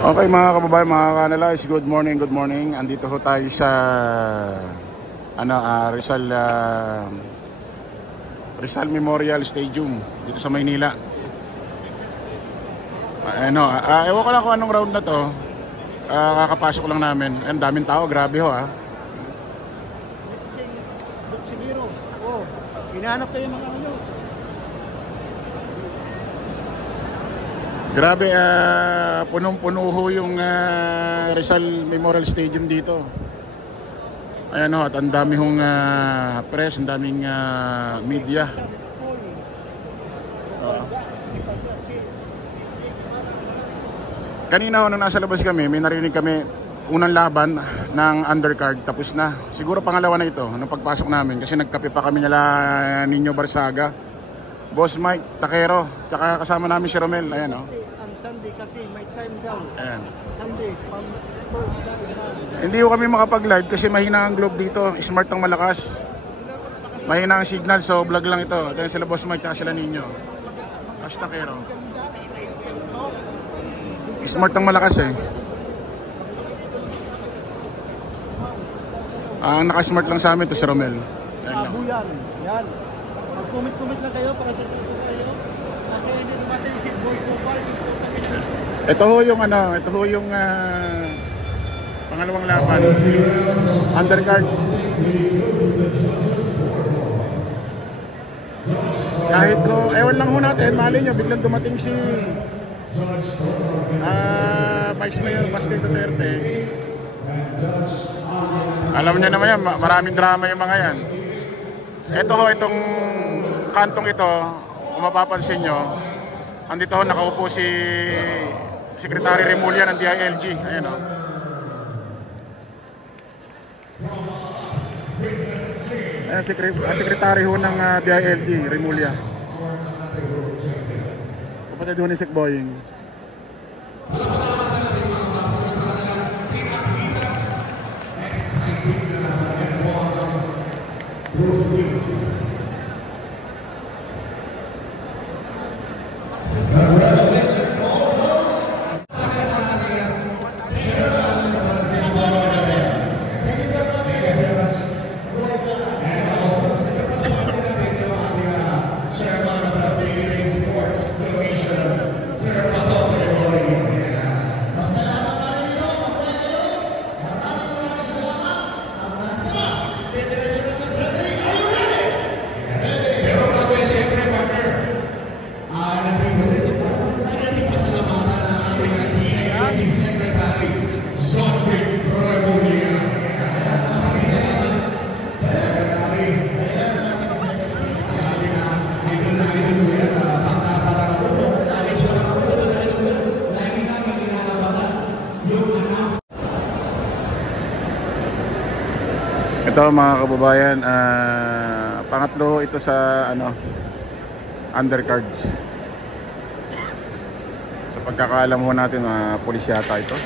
Okay mga kababayan, mga ka-analyze, good morning. Andito ho tayo sa Rizal Memorial Stadium dito sa Maynila. Ewan ko lang kung anong round na to. Kakapasok lang namin. Ang daming tao, grabe ho Siguro. Oh, hinahanap kayo mga ano. Grabe, punong-puno ho yung Rizal Memorial Stadium dito. Ayan ho, at ang dami hong press, ang daming media. Kanina ho, nung nasa labas kami, may narinig kami unang laban ng undercard, tapos na. Siguro pangalawa na ito, nung pagpasok namin, kasi nagkape pa kami nila Nino Barsaga, Boss Mike, Takero, tsaka kasama namin si Romel. Ayan o. Sunday kasi may time down. Ayan. Sunday, hindi ko kami makapag-live kasi mahina ang globe dito. Smart ang malakas. Mahina ang signal, so vlog lang ito. Ito sila Boss Mike at sila Nino. Takero. Smart ang malakas eh. Ang naka-smart lang sa amin ito si Romel. Yan. Mag-comment lang kayo para sa susunod kayo. Kasi hindi dumating si Boy Kupal. Ito ho yung pangalawang laban. Undercard. Kahit ko, ewan lang ho natin, mali nyo, biglang dumating si Vice Mayor Baste Duterte. Alam niyo naman yan, maraming drama yung mga yan. Ito ho, itong kantong ito, kung mapapansin nyo, andito ho nakaupo si Secretary Remulla ng DILG. Ayan o. Ayan, Secretary ho ng DILG, Remulla. Kapatid ho ni Sec Boying. Ito mga kababayan, pangatlo ito sa undercards. Sa pagkakaalam ho natin, pulis yata ito.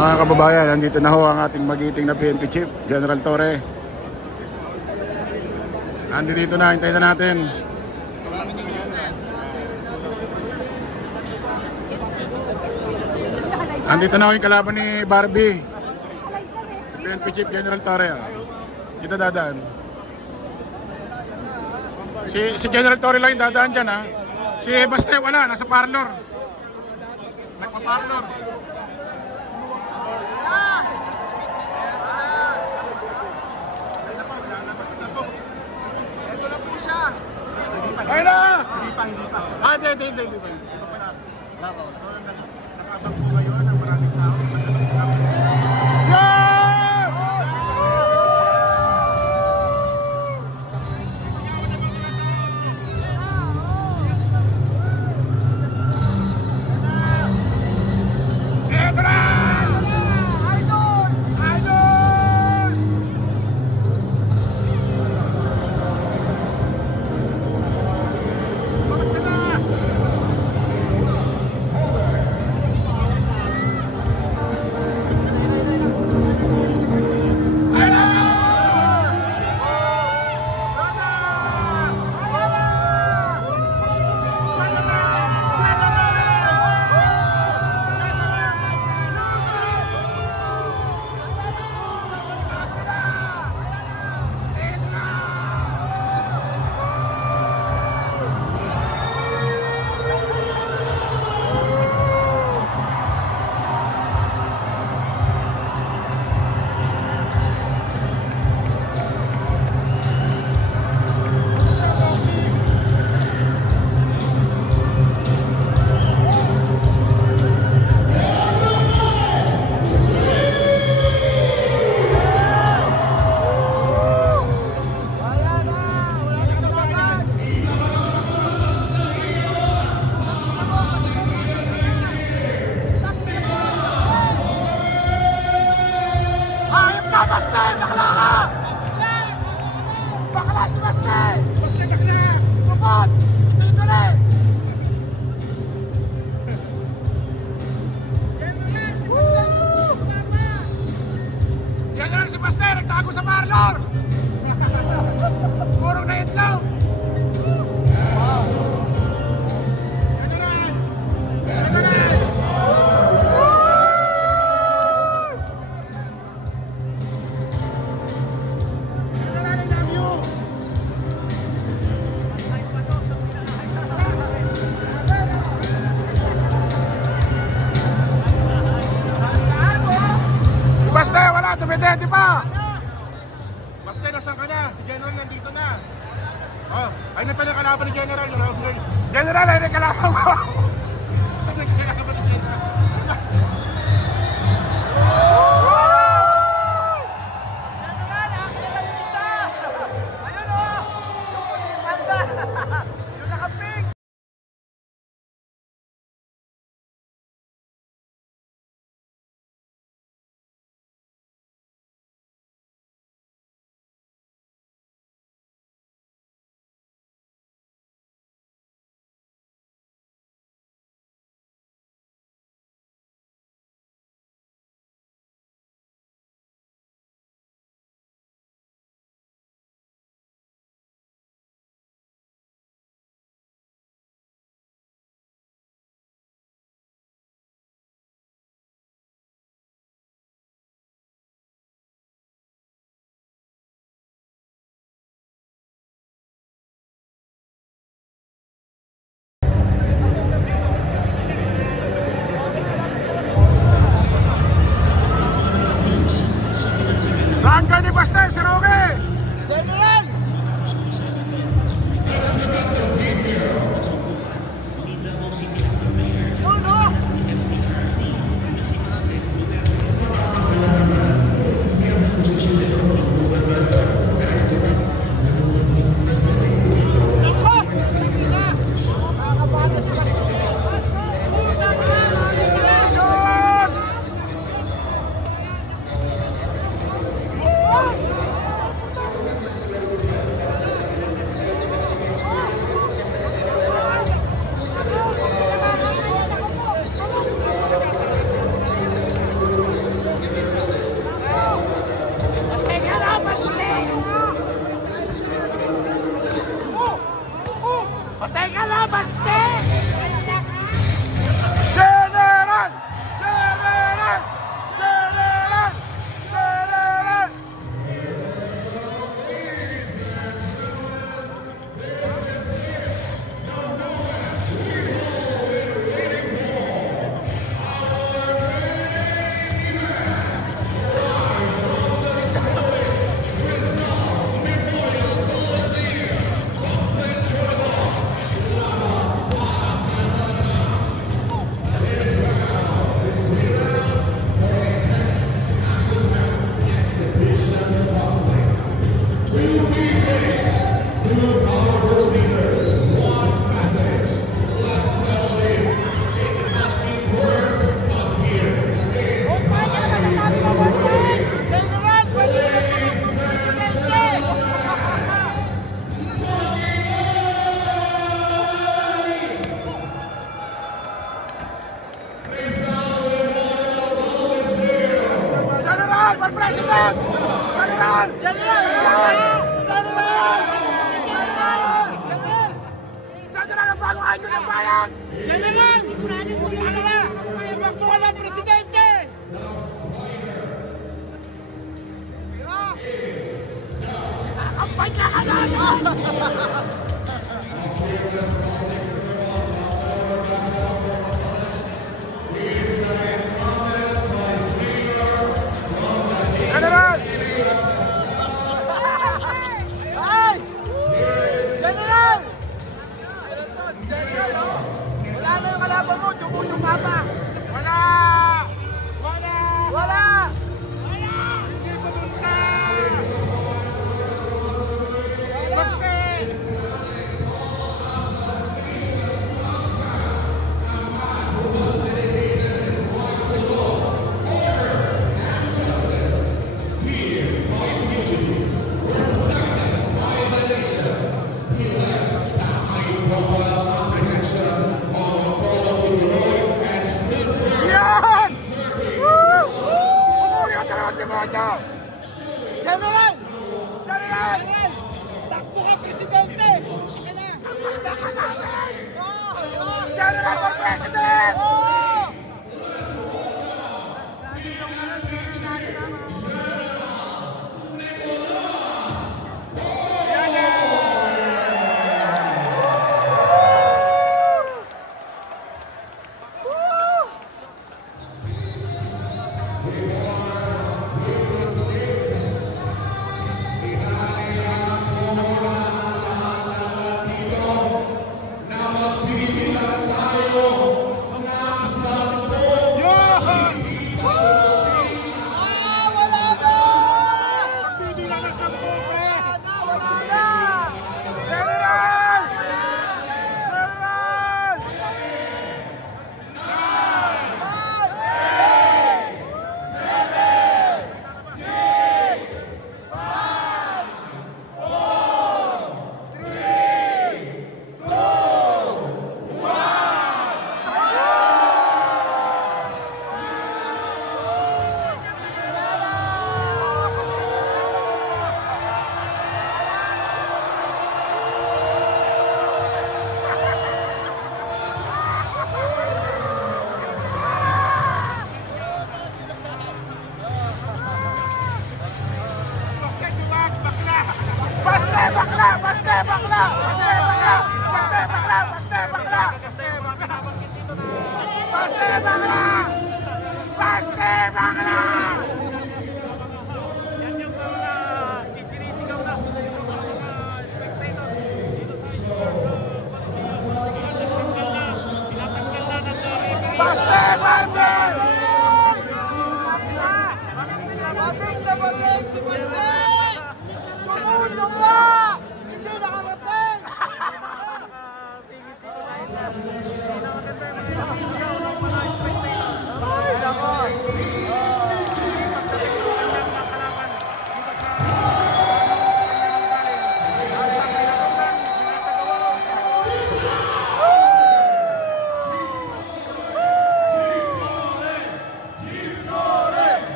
Mga kababayan, nandito na ho ang ating magiting na PNP Chief, General Torre. Andi dito na, hintayin na natin. Andito na ako yung kalaban ni Barbie. PNP Chief General Torre. Dito dadaan. Si General Torre lang yung dadaan dyan, ha. Si Baste wala, nasa parlor. Nagpa-parlor. Ito na po siya. Ayun na! Hindi pa. Hindi pa. Wala pa. Nakaabang po ngayon ang maraming tao. Yeah! Eto na! Idol! Idol! Bakas ka na! Baste! Bakla ka! Bakla si Baste! Baste bakla! Sukot! Dito na! General si Baste! Nagtago sa parlor! Purong na itlog! General! General! Baste! Wala! Dumidenti pa! Baste, nasan ka na? Si General nandito na. Oh, ay na pala kalaban ni General. General! Ay nakalaban mo! Ay na kalaban ni General. Rangga ni Baste! Si Roque! General! General! General! General ang bagong idol ng bayan! General! Ano na? Iwakto ka ng presidente! Kakampanya ka na! General! Ay! General! Wala na yung kalaban mo, tumutok ka pa! Wala! Wala! Wala! Wala! Hindi pumunta! Basket! Yan! Woo! Pumuli ang dalawang demonyo! General! General! Takbo ka, presidente! Takbo ka natin! General for president!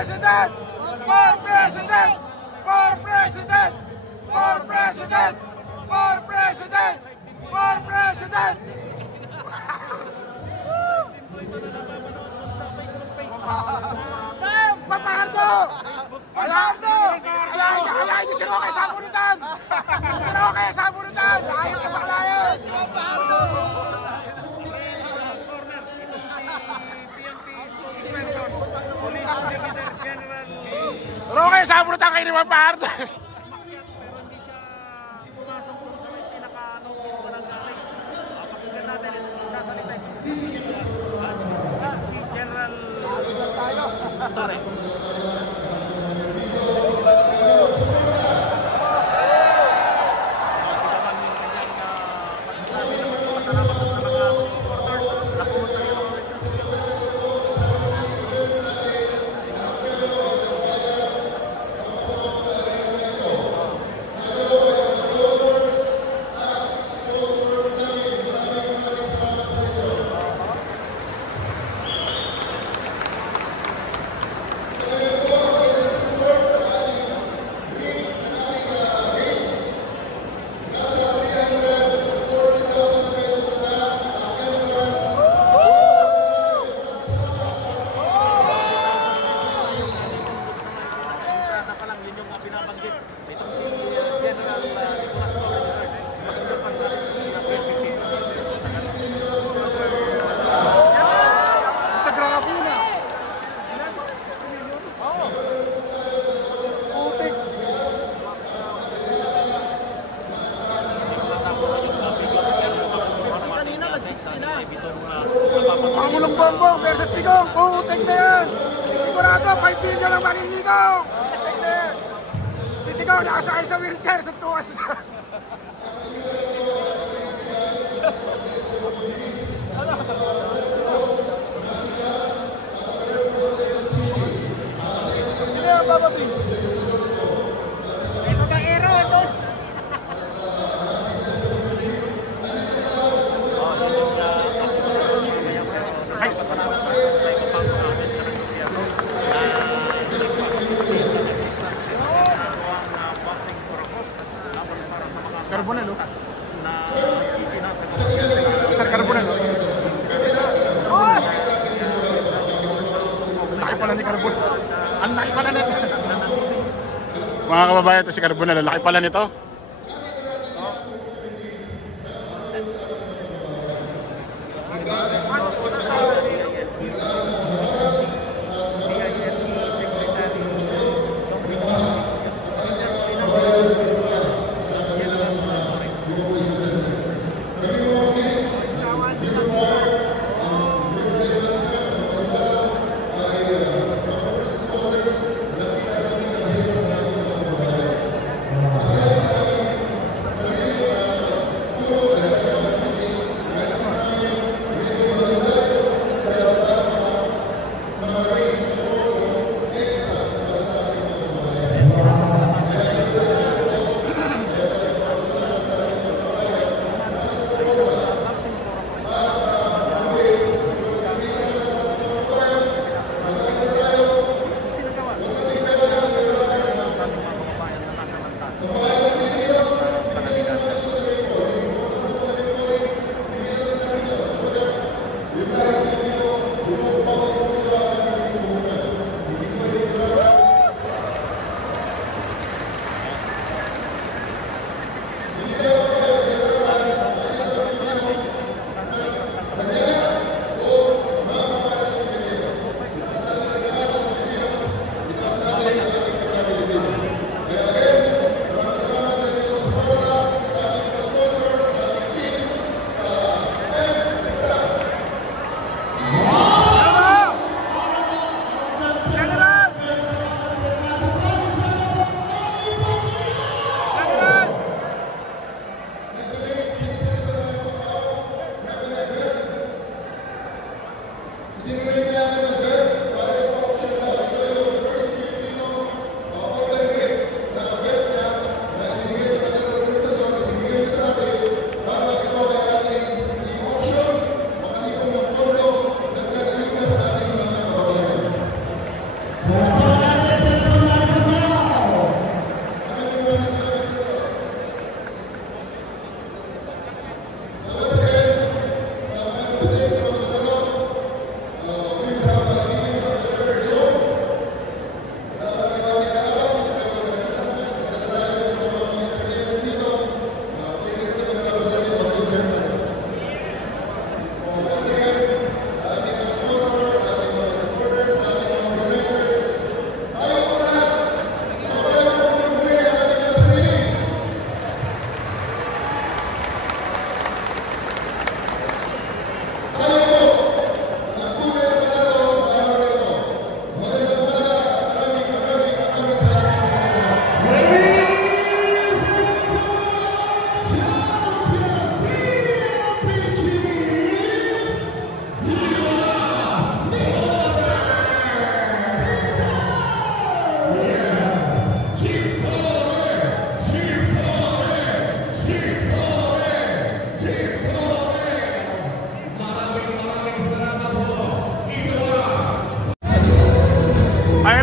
President! For President! For President! For President! For President! For President! Papardo! Papardo! Ayaw niyo si Roque sa bunutan! Si Roque sa bunutan! Ayaw niyo baklayan! Papardo! Roque sa bunutan kayo ni Papardo! Pangulong Bongbong versus Tigong. Putik na yan. Sigurado, 5 million ang maninigaw. Putik na yan. Si Tigong nakasakay sa wheelchair. Suntukan na. Sino yung bababing? Carbonelo. Sir Carbonelo. Laki pala ni Carbonelo. Ang laki pala nito. Mga kababayan, ito si Carbonelo. Laki pala nito.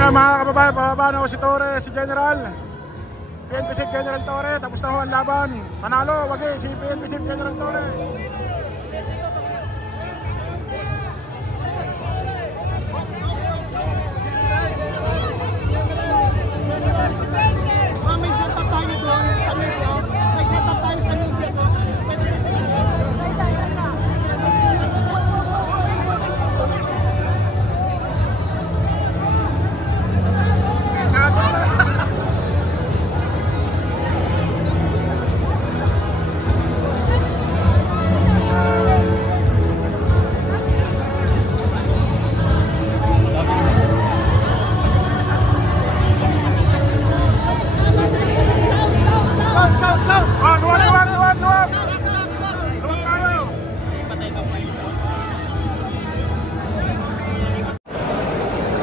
Mga kababayan, pababa na ho si Torre, si General PNP Chief General Torre. Tapos na ho ang laban. Manalo, wagi si PNP Chief General Torre.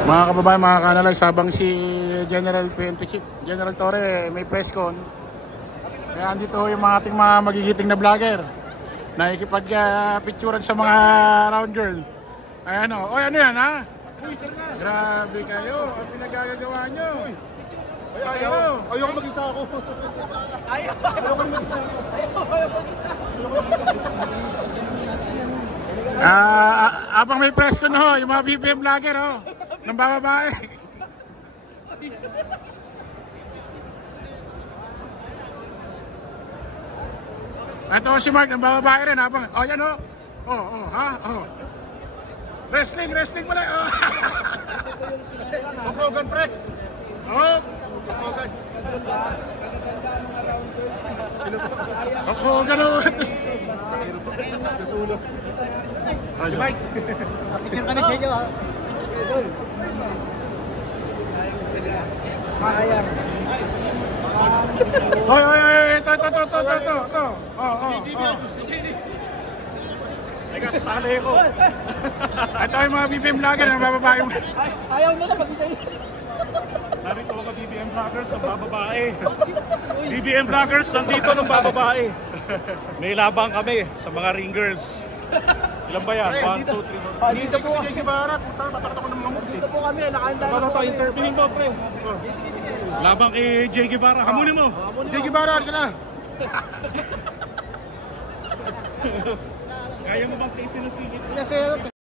Mga kababayan, mga kanalay, sabang si General PNP Chief General Torre may press con. Kaya andito yung mga ating mga magigiting na vlogger nakikipag-picturean sa mga round girl. Ayan o. Oy, ano yan ha? Grabe kayo. Ang pinagagagawa nyo. Ayoko mag-isa ako. Ayoko mag-isa ako. Abang may press con ho, yung mga BBM vlogger ho, ng bababae. Ito si Mark, ng bababae rin habang, oh yan ho. Ha? Wrestling pala. Oh. Hogan, pre. Oh. Hogan. Ako gano'n. Kasulo. Ay, Mike. Picture kami sa inyo ha. Sayang. Hoy, ito. Teka, sasali ko. Ito yung mga BBM vlogger ng bababae mo. Ayaw nila mag-isa yun. Narito mga BBM vloggers ng bababae. BBM vloggers nandito ng bababae. May labang kami sa mga ring girls. Ilan ba yan? 1, 2, 3, 4. Dito po si Guevara. Puta, patakot ako ng mga moves. Dito po kami, nakahanda na Para po. tayo interviewin mo, pre. Labang kay Jay Guevara. Hamunin mo. Jay Guevara, halika na. Kaya mo bang taste ng singit? Yes, sir.